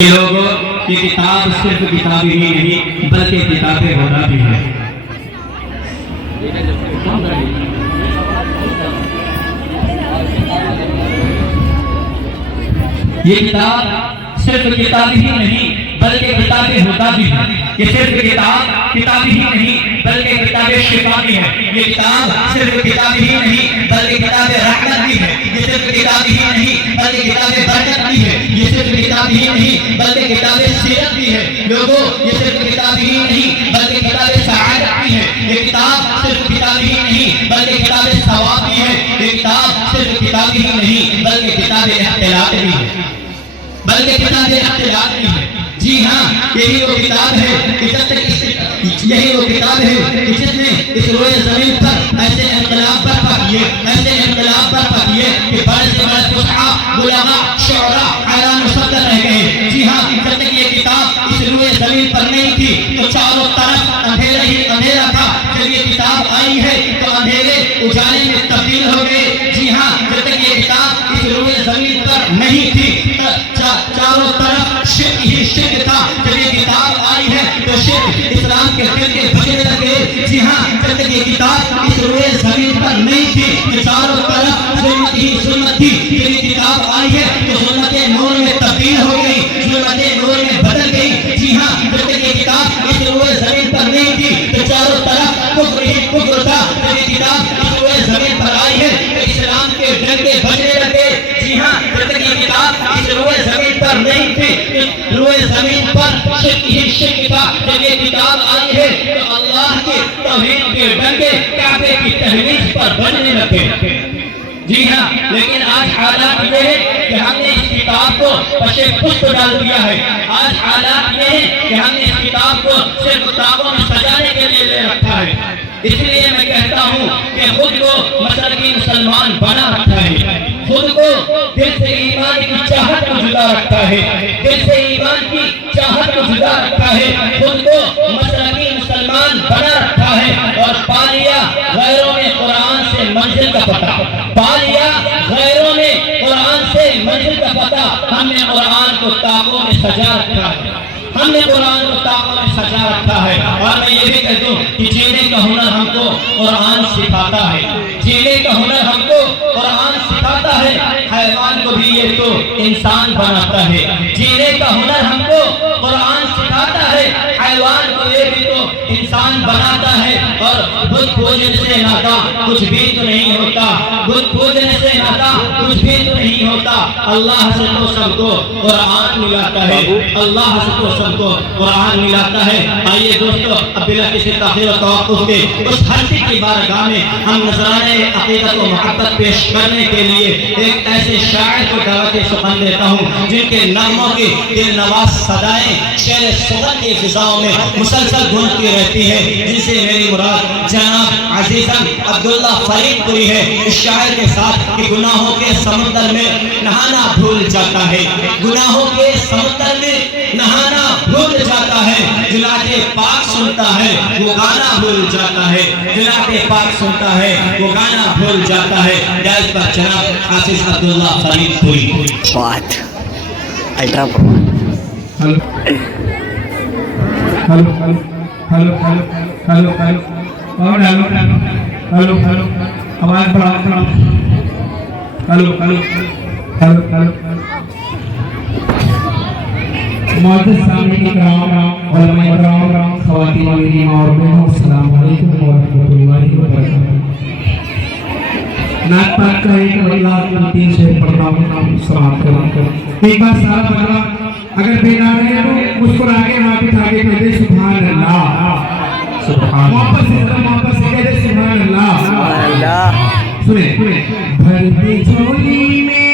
लोगों की किताब सिर्फ किताब ही नहीं बल्कि किताबें होना भी है। ये किताब सिर्फ किताब ही नहीं बल्कि किताबें होता भी है। ये सिर्फ किताब ही नहीं बल्कि किताबें शिफा भी है। ये किताब सिर्फ किताब ही नहीं बल्कि किताबें रहमत भी है। ये सिर्फ किताब ही नहीं बल्कि किताबें बरकत भी है। ये सिर्फ किताब ही नहीं बल्कि किताबें सीरत भी है। लोगों, ये सिर्फ किताब ही नहीं बल्कि किताबें सआदत भी है। ये किताब सिर्फ किताब ही नहीं बल्कि किताबें सवाब भी है। ये किताब सिर्फ किताब ही नहीं बल्कि किताबें इख्तिलाफ भी है, बल्कि किताबें इख्तिलाफ भी है। जी हाँ, यही वो किताब है यही वो किताब है जिसने इस रोए जमीन पर ऐसे इनकलाब बर्पा किए, ऐसे इनकलाब बर्पा किए कि बड़े से बड़े फुसहा, बुलगा, शुअरा हैरान मुसद्दर रह गए। जी हाँ, जब तक ये किताब इस रोए जमीन पर नहीं थी तो चारों तरफ अंधेरा ही अंधेरा था। जब ये किताब आई है तो अंधेरे उजाले में तब्दील हो गए। जी हाँ, जब तक ये किताब इस रोए जमीन पर नहीं थी चारों तरफ शिर्क ही शिर्क था। जब ये किताब आई है तो शिर्क इस्लाम के फिरके बजने लगे। जी हाँ, जब तक ये किताब इस रोए जमीन पर नहीं थी तो चारों तरफ सुन्नत ही सुन्नत थी। जब ये किताब आई है तो सुन्नतें नूर में तब्दील हो गई, सुन्नतें नूर में बदल गई। जी हाँ, जब तक ये किताब इस रोए जमीन पर नहीं थी तो चारों तरफ कुफ्र ही कुफ्र था। जब ये किताब इस रोए जमीन पर आई है तो इस्लाम के डंके बजने लगे। जी हाँ, जब तक ये किताब इस रोए जमीन पर नहीं थी रोए जमीन पर शिर्क ही शिर्क था। जब ये किताब आई है तो अल्लाह के तौहीद के डंके काबे की तहरीर पर बजने लगे। जी हाँ, लेकिन आज हालात ये है कि हमने इस किताब को पशे पुष्प डाल दिया है। आज हालात ये है कि हमने इस किताब को सिर्फ किताबों में सजाने के लिए ले रखा है। इसलिए मैं कहता हूँ कि खुद को मसलकी मुसलमान बना रखा है, खुद को दिल से ईमान की चाहत को जुदा रखा है, दिल से ईमान की चाहत को जुदा रखा है, खुद को मसलकी मुसलमान बना रखा है और पा लिया गैरों ने कुरान से मंजिल का पता, पा लिया गैरों ने कुरान से मंजिल का पता। हमने कुरान को ताकों में सजा रखा है, हमने कुरान को ताकों में सजा रखा है। और मैं ये भी कह दूं कि जीने का हुनर हमको कुरान सिखाता है, जीने का हुनर हमको कुरान सिखाता है। हैवान को भी ये तो इंसान बनाता है। जीने का हुनर हमको कुरान सिखाता है, हैवान को ये भी तो इंसान बनाता है। और बुत पूजन से नाता कुछ भी तो नहीं होता, बुत पूजन से नाता कुछ भी तो नहीं होता। अल्लाह से तो सबको कुरान मिलाता है, अल्लाह से तो सबको कुरान मिलाता है। आइए दोस्तों, अब बिना किसी ताख़ीर और तवक्कुफ़ के उस हस्ती की बारगाह में हम नज़राने अक़ीदत व मोहब्बत पेश करने के लिए एक ऐसे शायर को दावत सुख़न देता हूँ जिनके नग़मों की दिल नवाज़ सदाएं शेर सुग़न की फ़िज़ाओं में मुसलसल गूंजती रहती है, जिनसे मेरी मुराद जनाब अज़ीज़न अब्दुल्ला फरीदपुरी है। इस शायर के साथ कि गुनाहों के समुद्र में नहाना भूल जाता है, गुनाहों के समुद्र में नहाना भूल जाता है। जुलाते पाक सुनता है वो गाना भूल जाता है, जुलाते पाक सुनता है वो गाना भूल जाता है। जायज़ पर जनाब हाफिज़ अब्दुल्ला फरीदपुरी। बात ultra hello hello hello hello hello और हेलो हेलो हेलो आवाज बढ़ाओ। हेलो हेलो हेलो हेलो मुअज़्ज़िज़ सामीईन इकराम, उलमा इकराम, ख़वातीन मेरी और बहनों, अस्सलामु अलैकुम व रहमतुल्लाहि व बरकातहू। नात पाक का एक अल्लाह की तीन से पढ़ता हूँ, समाप्त कर एक बार सारा बकरा अगर बेकार है तो मुस्कुरा के वापस आगे कह दे सुभान अल्लाह, सुभान वापस कह दे सुभान अल्लाह। सुने भर दे झोली में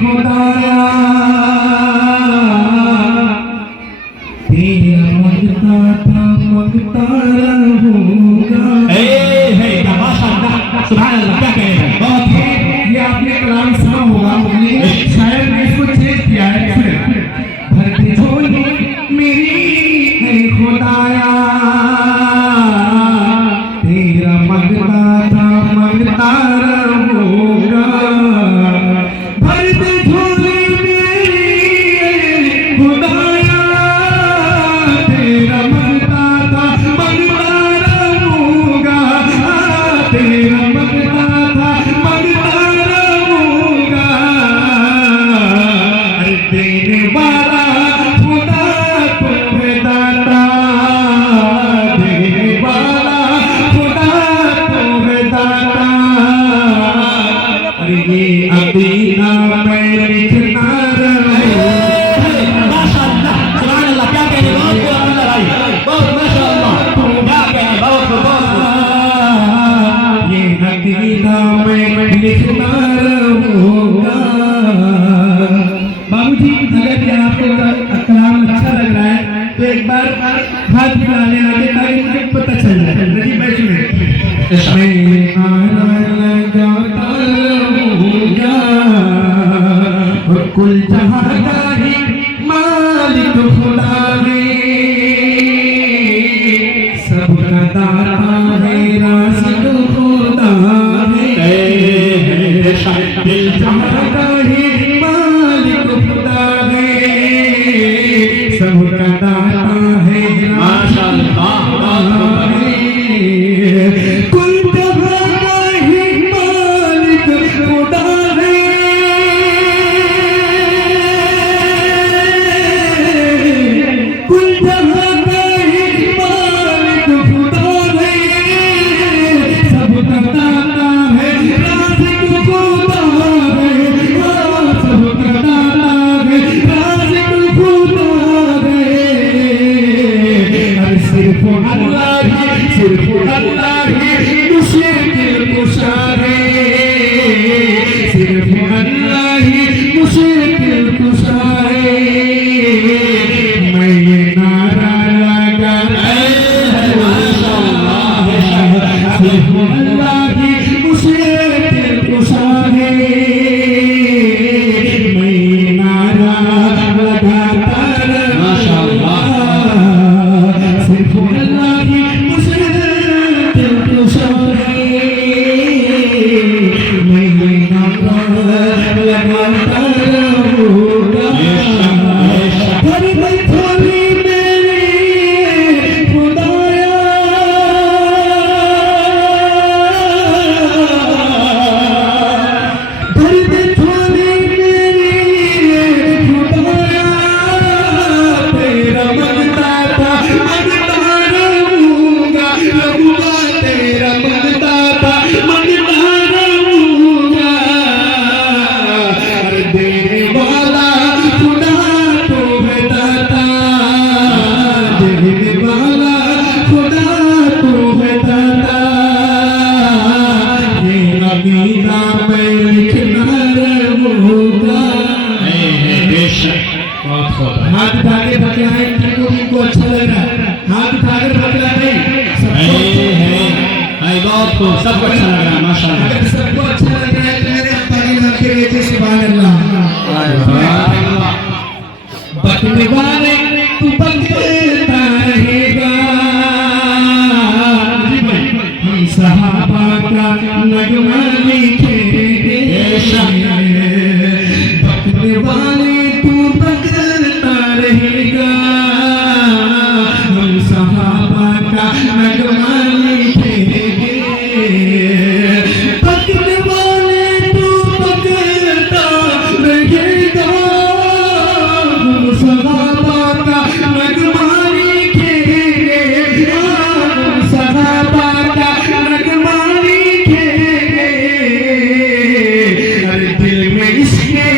खुदाया तेरा मंगता रहूंगा। सुभान अल्लाह, क्या कह रहे हैं? बहुत है, ये आपने कलाम सुना होगा, शायर ने इसको चेंज किया है। भरती झोली मेरी है खुदाया तेरा मंगता रहूंगा। भरती झोली मेरी आपको कलाम अच्छा लग रहा है तो एक बार हाथ मिलाने लगे ताकि मुझे पता चल जाए। नजीब भाई सुने, कुल जहां का ही मालिक खुदा है, सबका दाता है, राज़िक खुदा है। कुल जहां का ही मालिक खुदा है, सबका दाता है, माशाअल्लाह। कुल जहां का ही मालिक खुदा है, कुल जहां का ही मालिक खुदा है, सबका दाता है, राज़िक खुदा है, सबका दाता है, राज़िक खुदा है। अरे सिर्फ अल्लाह ही मुश्किल कुशा है, सिर्फ अल्लाह ही मुश्किल कुशा है। मैं ये नारा लगा सिर्फ अल्लाह ही मुश्किल कुशा है, मैं ये नारा लगाता माशाअल्लाह। सिर्फ अल्लाह ही मुश्किल कुशा है, मैं ये नारा लगाता रहूंगा। थोड़ी थोड़ी मेरी खुदाया, थोड़ी थोड़ी मेरी खुदाया, तेरा मंगता था मंगता रहूंगा, रहूंगा तेरा मंगता था मंगता रहूंगा। अरे देने वाला खुदा तो है दाता, देने वाला खुदा तो है दाता। मेरा मीरा मैं लिखना रहूंगा। बेशक बहुत खूब। हाथ उठा के बतलाएं किनको अच्छा लग रहा है, हाथ उठा के बतलाएं सबको। बहुत खूब, सबको अच्छा लग रहा है माशाअल्लाह। अगर सबको अच्छा लग रहा है तो मेरे पानी नाम के लेते सुभान अल्लाह। बकने वाले तू बकता रहेगा, हम सहाबा का नगमा लिखेंगे। बकने वाले तू बकता रहेगा, हम सहाबा का नगमा लिखेंगे। बकने वाले तू बकता रहेगा, हम सहाबा का नगमा लिखेंगे, हम सहाबा का नगमा लिखेंगे। अरे दिल में इसके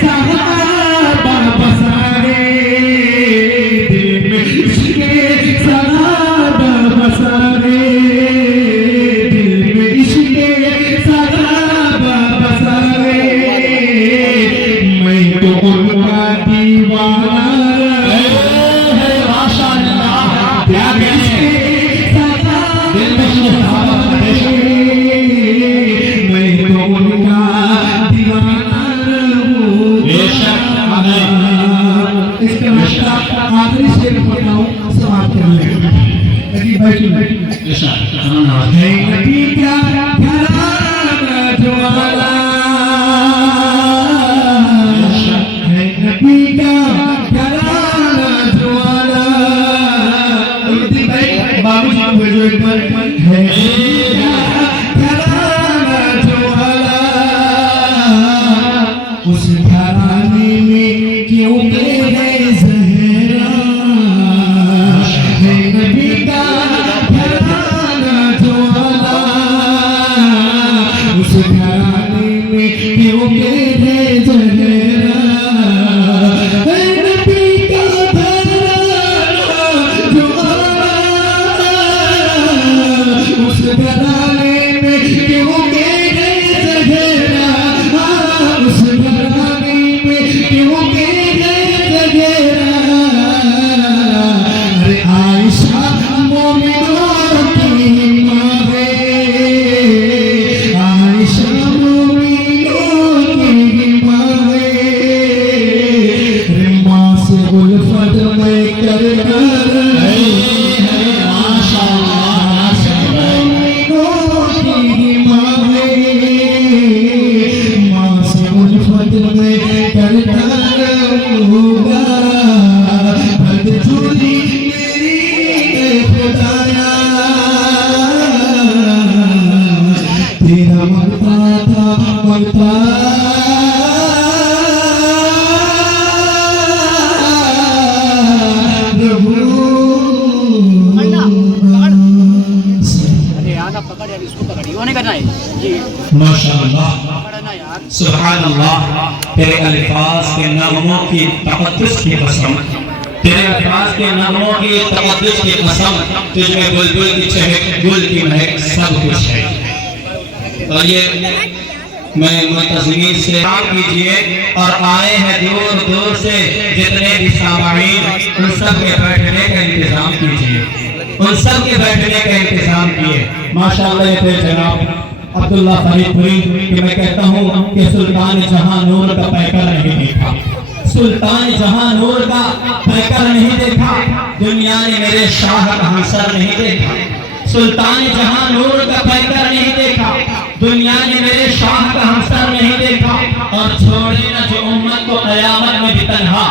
सहाबा बसाए, दिल में इसके सहाबा बसाए, दिल में इसके सहाबा बसाए। मैं तो उनका दीवाना माशाअल्लाह। क्या कहने दिल में इसके सहाबा मैं तो उनका दीवाना रहूं। बेशक इसके बाद आखिरी शेर पढ़ाऊं, समाप्त कर लेंगे। नजीब भाई सुनिए। है नबी का घराना ज्वाला, है नबी का घराना ज्वाला। नजीब भाई बाबूजी को भेजो एक बार। है नबी का घराना ज्वाला, उस घराने में क्यों है ज़हरा, है नबी का घराना ज्वाला, उस घराने में क्यों है ज़हरा। है नबी का घराना ज्वाला, उस घराने में क्यों है ज़हरा, उस घराने में क्यों है करता माँ से उल्फत में करता रहूंगा हद चोरी मेरी खुदाया तेरा मरता था मरता माशाअल्लाह सुभान अल्लाह तेरे अल्फाज के नगमों की तक़द्दुस की कसम तेरे अल्फाज के नगमों की तक़द्दुस की कसम तुझमें बुलबुल की चहक गुल की महक सब कुछ है। और ये मैं मुंतज़िमीन से काम कीजिए और आए हैं दूर दूर से जितने भी सामाईन उन सब के बैठने का इंतजाम कीजिए उन सब के बैठने का इंतजाम किए। माशाअल्लाह ये थे जनाब अब्दुल्ला फरीदपुरी कि मैं कहता हूँ कि सुल्तान जहां नूर का पैकर नहीं देखा सुल्तान जहां नूर का पैकर नहीं देखा दुनिया ने मेरे शाह का हंसर नहीं देखा सुल्तान जहां नूर का पैकर नहीं देखा दुनिया ने मेरे शाह का हंसर नहीं देखा। और छोड़े न जो उम्मत को क़यामत में भी तन्हा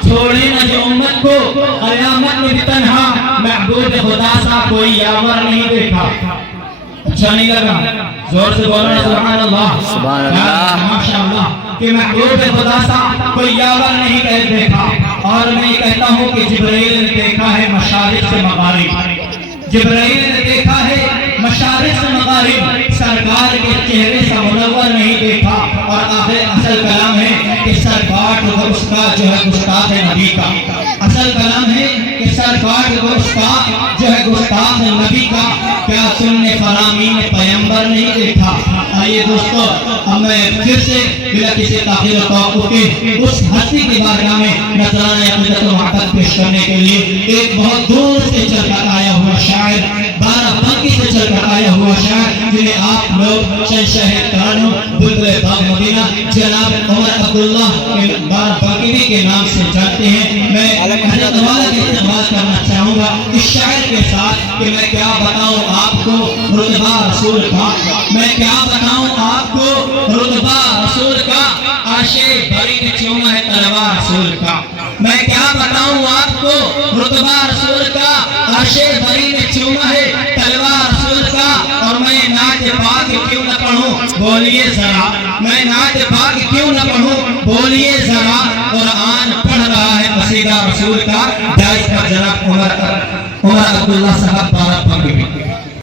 छोड़े न जो उम्मत को क़यामत में भी तन्हा महबूब खुदा सा कोई यावर नहीं देखा। अच्छा नहीं लगा? जोर से बोलना सुभान अल्लाह सुभान अल्लाह माशाअल्लाह कि महबूब खुदा सा कोई यावर नहीं कह देखा। और मैं कहता हूँ कि जिब्राइल ने देखा है मशारिक़ से मगारिब जिब्राइल ने देखा है मशारिक़ से मगारिब सरकार के चेहरे से मुनव्वर नहीं देखा। और आखिर असल कलाम है कि सरकार को उसका जो है गुस्ताख नबी का असल कलाम है कि सरकार को उसका जो है गुस्ताख नबी का क्या तुमने फरामीन पैगंबर नहीं देखा। आइए दोस्तों अब मैं फिर से बिना किसी ताख़ीर और तवक्कुफ़ के उस हस्ती के बारे में नज़राने अक़ीदत व मोहब्बत पेश करने के लिए एक बहुत दूर से चलकर आया हुआ शायर बाराबंकी से चलकर आया हुआ शायर जिन्हें आप लोग शहंशाह तरानू बुलबुल बाग मदीना जनाब उमर अब्दुल्ला बाराबंकी के नाम से जानते हैं। मैं हज़रत वाला के इस्तेमाल करना चाहूँगा इस शायर के साथ कि मैं क्या बताऊँ आपको रुतबा रसूल का मैं क्या बताऊँ आपको रुतबा रसूल का आशे बरी के चूमा है तलवार रसूल का मैं क्या बताऊँ आपको रुतबा रसूल का आशे बरी में चूमा है तलवार रसूल का। और मैं नात पाक क्यों न पढ़ूं बोलिए जरा मैं नात पाक क्यों न पढ़ूं बोलिए जरा कुरान पढ़ रहा है कसीदा रसूल का। जायज़ पर जनाब उमर अब्दुल्ला साहब बाराबंकी।